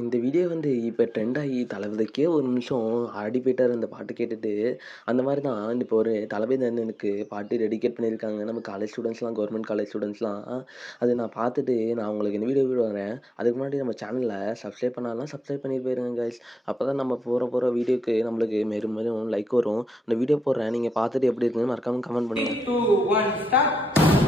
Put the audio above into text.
இந்த வீடியோ வந்து இப்ப ட்ரெண்ட் ஆகி தளபதிக்கே ஒரு நிமிஷம் ஆடி போயிட்டாரு அந்த பாட்டு கேட்டுட்டு. அந்த மாரி தான் இப்போ ஒரு தளபதி அண்ணனுக்கு பாட்டு டெடிகேட் பண்ணியிருக்காங்க. நம்ம காலேஜ் ஸ்டூடண்ட்ஸ்லாம் கவர்மெண்ட் காலேஜ் ஸ்டூடண்ட்ஸ்லாம். அத நான் பார்த்துட்டு நான் உங்களுக்கு இந்த வீடியோ விடுறேன். அதுக்கு முன்னாடி நம்ம சேனல சப்ஸ்கிரைப் பண்ணாதவங்க சப்ஸ்கிரைப் பண்ணி போயிருங்க கைஸ். அப்பதான் நம்ம போற வீடியோக்கு நம்மளுக்கு மேலும் மேலும் லைக் வரும். இந்த வீடியோ போடுறேன். நீங்க பார்த்துட்டு எப்படி இருக்குன்னு மறக்காம கமெண்ட் பண்ணுங்க. 3, 2, 1, start.